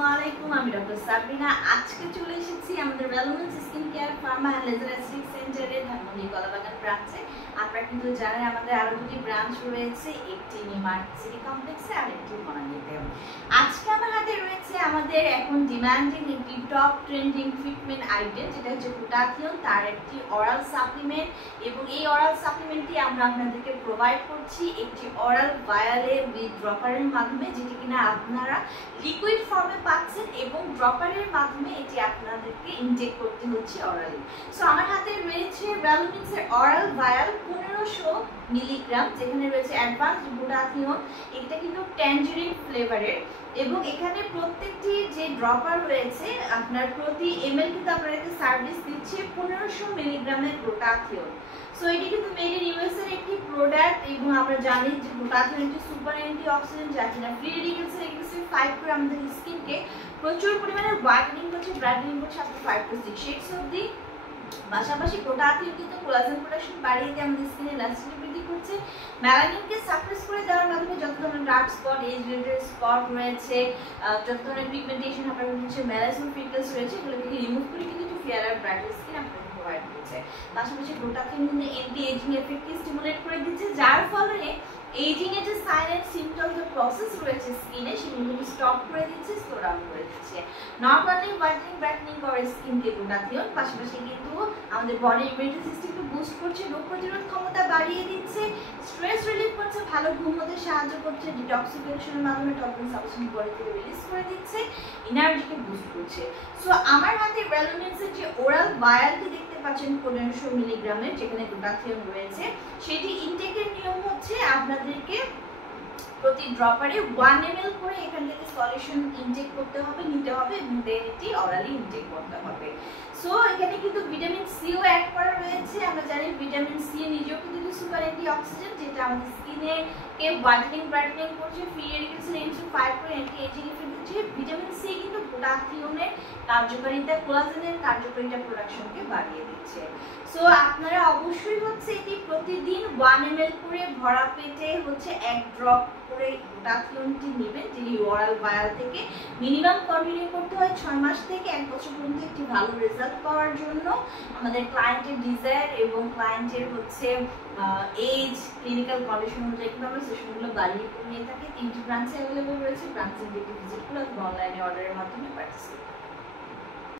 আসসালামু আলাইকুম, আমি ডক্টর সাবরিনা। আজকে চলে এসেছি আমাদের wellness skin care pharma and laser aesthetic সেন্টারে ধানমন্ডি কলাবাগান ব্রাঞ্চে। আপনারা কিন্তু জানেন আমাদের আরো দুটি ব্রাঞ্চ রয়েছে, একটি নিউ মার্কেট সিটি কমপ্লেক্সে আর একটি বনানীতে। আজকে আমার হাতে রয়েছে আমাদের এখন ডিমান্ডিং একটি টপ ট্রেন্ডিং ট্রিটমেন্ট আইটেম, যেটা হচ্ছে গ্লুটাথিয়ন, তার একটি অরাল সাপ্লিমেন্ট। এবং এই অরাল সাপ্লিমেন্টটি আমরা আপনাদেরকে প্রোভাইড করছি একটি অরাল ভায়ালে উইথ ড্রপারের মাধ্যমে, যেটি কিনা আপনারা লিকুইড ফর্মে পাচ্ছেন এবং ড্রপারের মাধ্যমে এটি আপনাদেরকে ইনটেক করতে হচ্ছে অরালি। সো আমার হাতে রয়েছে ভ্যালুমিক্সের অরাল ভায়াল 1500 মিলিগ্রাম, যেখানে রয়েছে অ্যাডভান্সড গ্লুটাথিয়ন। এটা কিন্তু ট্যাঞ্জারিন ফ্লেভারের এবং এখানে প্রত্যেকটি যে ড্রপার রয়েছে আপনার প্রতি এমএল কিন্তু আপনাদেরকে সার্ভিস দিচ্ছে 1500 মিলিগ্রামের গ্লুটাথিয়ন। সো এটি কিন্তু মেড ইন ইউএস এর একটি প্রোডাক্ট এবং আমরা জানি যে গ্লুটাথিয়ন একটি সুপার অ্যান্টিঅক্সিডেন্ট, যা কিনা ফ্রি রেডিকেলসের এগেইনস্টে ফাইট করে আমাদের স্কিনকে প্রচুর পরিমাণে হোয়াইটেনিং করছে, ব্রাইটেনিং করছে আপ টু 5 to 6 শেডস অবধি। পাশাপাশি গ্লুটাথিয়ন কিন্তু কোলাজেন প্রোডাকশন বাড়িয়ে দিয়ে আমাদের স্কিনের ইলাস্টিসিটি বৃদ্ধি করছে, মেলানিনকে সাপ্রেস করে দেওয়ার মাধ্যমে যত ধরনের dark spot, age related spot রয়েছে, যত ধরনের পিগমেন্টেশন আপনার হচ্ছে মেলানিন ফ্রিকলস রয়েছে, এগুলোকে রিমুভ করে কিন্তু একটু ফেয়ার আর ব্রাইটার স্কিন আপনাকে প্রোভাইড করছে। পাশাপাশি গ্লুটাথিয়ন অ্যান্টি এজিং এফেক্টকে স্টিমুলেট করে দিচ্ছে, যার ফলে এজিং এর যে সাইন এন্ড সিম্পটমস এর প্রসেস রয়েছে স্কিনে সেগুলো কিন্তু স্টপ করে দিচ্ছে, স্লো ডাউন করে দিচ্ছে। নট অনলি হোয়াইটেনিং ব্রাইটেনিং করে স্কিনকে গ্লুটাথিয়ন, পাশাপাশি কিন্তু আমাদের বডি ইমিউনিটি সিস্টেমকে বুস্ট করছে, রোগ প্রতিরোধ ক্ষমতা বাড়িয়ে দিচ্ছে, স্ট্রেস রিলিফ করছে, ভালো ঘুম হতে সাহায্য করছে, ডিটক্সিফিকেশনের মাধ্যমে টক্সিন সাবস্টেন্স বডি থেকে রিলিজ করে দিচ্ছে, এনার্জিকে বুস্ট করছে। সো আমার হাতে ভ্যালুমিক্সের যে ওরাল ভায়ালটি দেখতে পাচ্ছেন 1500 মিলিগ্রামের, যেখানে গ্লুটাথিয়ন রয়েছে, সেটি ইনটেকের নিয়ম হচ্ছে আপনাদেরকে প্রতি ড্রপারে 1 ml করে এখান থেকে সলিউশন ইনটেক করতে হবে, নিতে হবে এবং দেন এটি অরালি ইনটেক করতে হবে। সো এখানে কিন্তু ভিটামিন সিও অ্যাড করা রয়েছে। আমরা জানি ভিটামিন সি নিজেও কিন্তু সুপার অ্যান্টিঅক্সিডেন্ট, যেটা আমাদের স্কিনে কে হোয়াইটেনিং ব্রাইটেনিং করছে, ফ্রি রেডিকেলসের এগেইনস্টে ফাইট করে অ্যান্টি এজিং ইফেক্ট দিচ্ছে। ভিটামিন সি কিন্তু গ্লুটাথিয়নের কার্যকারিতা, কোলাজেনের কার্যকারিতা প্রোডাকশনকে বাড়িয়ে দিচ্ছে। সো আপনারা অবশ্যই হচ্ছে এটি প্রতিদিন 1 ml করে ভরা পেটে হচ্ছে 1 ড্রপ করে গ্লুটাথিয়নটি নেবেন, যেটি ওরাল ভায়াল থেকে। মিনিমাম কন্টিনিউ করতে হয় 6 মাস থেকে 1 বছর পর্যন্ত একটি ভালো রেজাল্ট পাওয়ার জন্য। আমাদের ক্লায়েন্টের ডিজায়ার এবং ক্লায়েন্টের হচ্ছে এজ, ক্লিনিক্যাল কন্ডিশন অনুযায়ী কিন্তু আমরা সেশনগুলো বাড়িয়ে নিয়ে থাকি। 3টি ব্রাঞ্চে অ্যাভেলেবল রয়েছে, ব্রাঞ্চে ভিজিট করে অথবা অনলাইনে অর্ডারের মাধ্যমে পার্টিসিপেট